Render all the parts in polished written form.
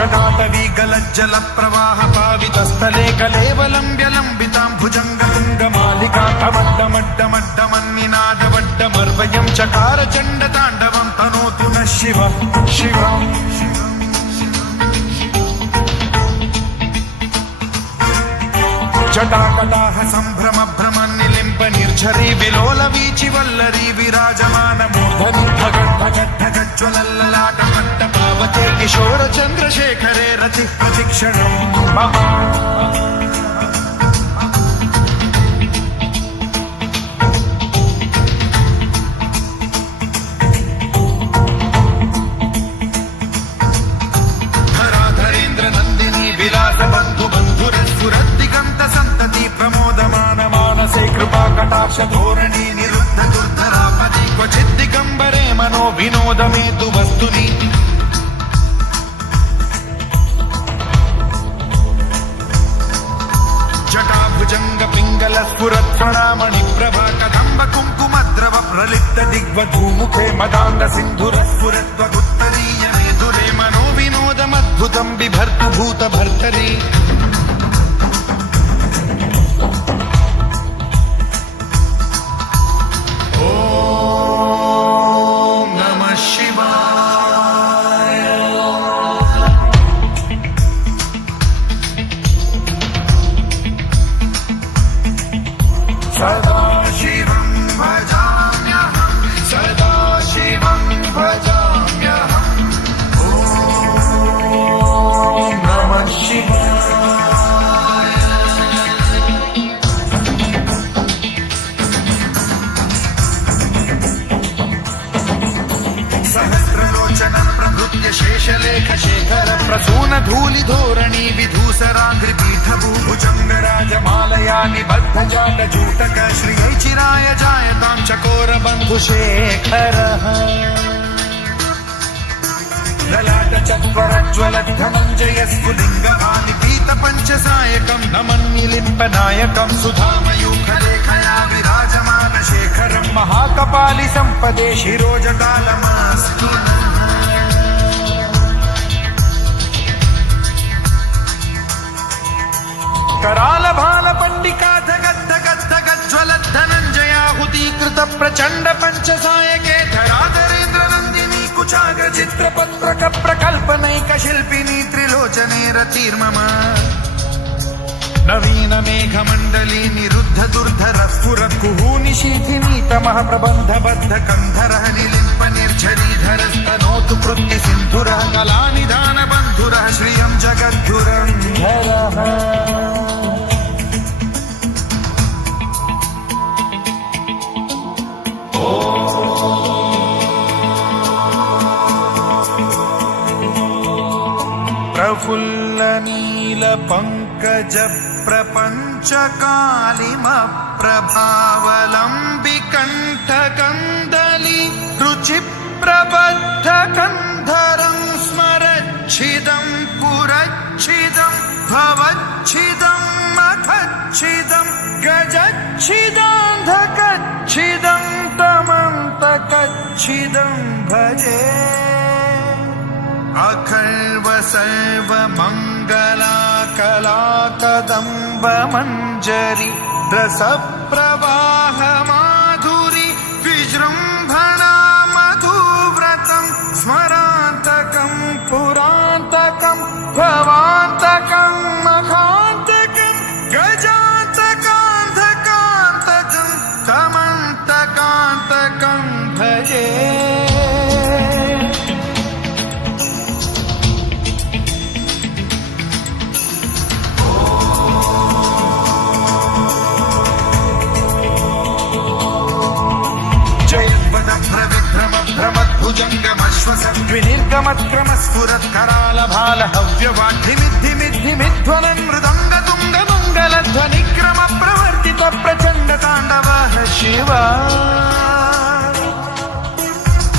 जटाटवी गलज्जल प्रवाह पावितस्थले कलेवलम्ब्य लम्बितां भुजङ्गतुङ्गमालिका तमड्डमड्डमड्डमन्निनादवड्डमर्वयं चकार चण्डताण्डवं तनोतु नः शिव शिव जटाकटाह सम्भ्रम भ्रमन्निलिम्ब निर्झरी विलोल वीचि वल्लरी विराजमान मूर्धनि धगद्धगद्धगज्ज्वलल्ललाट पट्टपावते किशोर चन्द्रशेखरे रति प्रतिक्षणं मम धराधरेन्द्र नन्दिनी विलास बन्धु बन्धुरस्फुरद्दिगन्त सन्तति प्रमोदमान मानसे कृपा कटाक्ष धोरणी निरुद्ध दुर्धरापदि क्वचिद्दिगम्बरे मनो विनोदमेतु वस्तुनि जटाभुजङ्ग पिङ्गल स्फुरत्फणामणि प्रभा कदम्ब कुङ्कुमद्रव प्रलिप्त दिग्वधूमुखे मदान्ध सिन्धुर स्फुरत्वगुत्तरीय मेधुरे मनो विनोदमद्भुतं बिभर्तु भूत भर्तरि सदा शिवं भजाम्यहं सदा शिवं भजाम्यहं ॐ नमः शिवाय सहस्रलोचन प्रभृत्य शेषलेख शेखर प्रसून धूलि धोरणी विधूसराग्रि पीठभूभुजङ्गराजमालया निबद्ध जालजूटक श्रियै चिराय जायतां चकोर बन्धुशेखरः ललाट चत्वरज्ज्वल धनञ्जय स्फुलिङ्गभानि पीत पञ्चसायकं नमन्निलिम्पनायकं सुधामयूखलेखया विराजमान शेखरं महाकपालि सम्पदे शिरोजटालमास्तु कराल भाल पंडिका धगद्धगद्धगज्ज्वल धनञ्जयाहुतीकृत प्रचण्ड पञ्चसायके धराधरेन्द्र नन्दिनी कुचाग चित्रपत्रक प्रकल्पनैक शिल्पिनी त्रिलोचने रतिर्मम नवीन मेघमण्डली निरुद्ध दुर्धर स्फुर कुहूनि शीथिनी तमः प्रबन्ध बद्ध कन्धरः निलिम्प निर्झरीधरस्तनोतु कृत्य सिन्धुरः कलानिधान बन्धुरः श्रियं जगद्धुरन्धरः प्रफुल्ल नील पंकज प्रपंच कालिम प्रभावलंबि कंठ कंदली रुचि प्रबद्ध कंधरं स्मरच्छिदं पुरच्छिदं भवच्छिदं मखच्छिदं गजच्छिदान्धकच्छिदं तमन्तकच्छिदं भजे अखर्व सर्व मंगला कला कदम्ब मंजरी रस प्रवाह माधुरी विजृंभणा मधुव्रतं स्मरान्तकं पुरान्तकं भवान्तकं मखान्तकं गजान्तकान्धकान्तकं तमन्तकान्तकं भजे भ्रमद्विनिर्गमत्क्रमस्फुरत् कराल भाल हव्यवाद्धिमिद्धिमिद्धिमिध्वलन् मृदङ्ग तुङ्ग मङ्गलध्वनिक्रम प्रवर्तित प्रचण्ड ताण्डवः शिव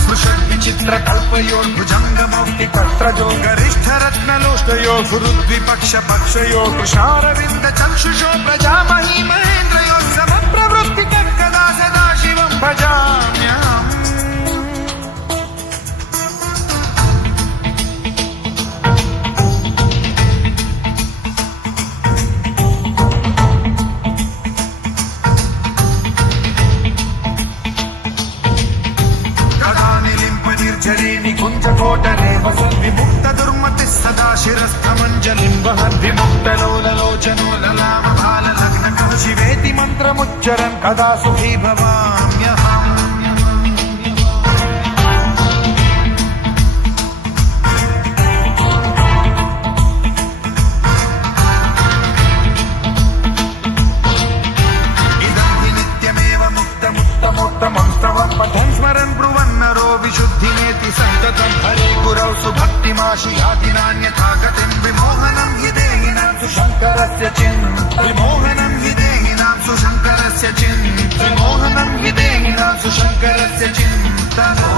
स्पृशद्विचित्र कल्पयोर्भुजङ्गमौक्ति कर्त्रजो गरिष्ठरत्नलोष्टयो गुरुद्विपक्ष पक्षयो कृशारविन्द चक्षुषो प्रजामही महेन्द्रयो समप्रवृत्ति कदा सदा शिवं भजाम्यहम् ललितलोललोचनो ललामभाललग्नकः शिवेति मन्त्रमुच्चरन् कदा सुखी भवाम्यहम् मुक्तमुत्तमं पठन् स्मरन् ब्रुवन्नरो विशुद्धिमेति सन्ततं हरे गुरौ सुभक्तिमाशु याति नान्यथा गतिं विमोहनं हि देहिनां सुशङ्करस्य चिन् विमोहनं हि देहिनां सुशङ्करस्य चिन् विमोहनं हि देहिनां सुशङ्करस्य चिन्तनो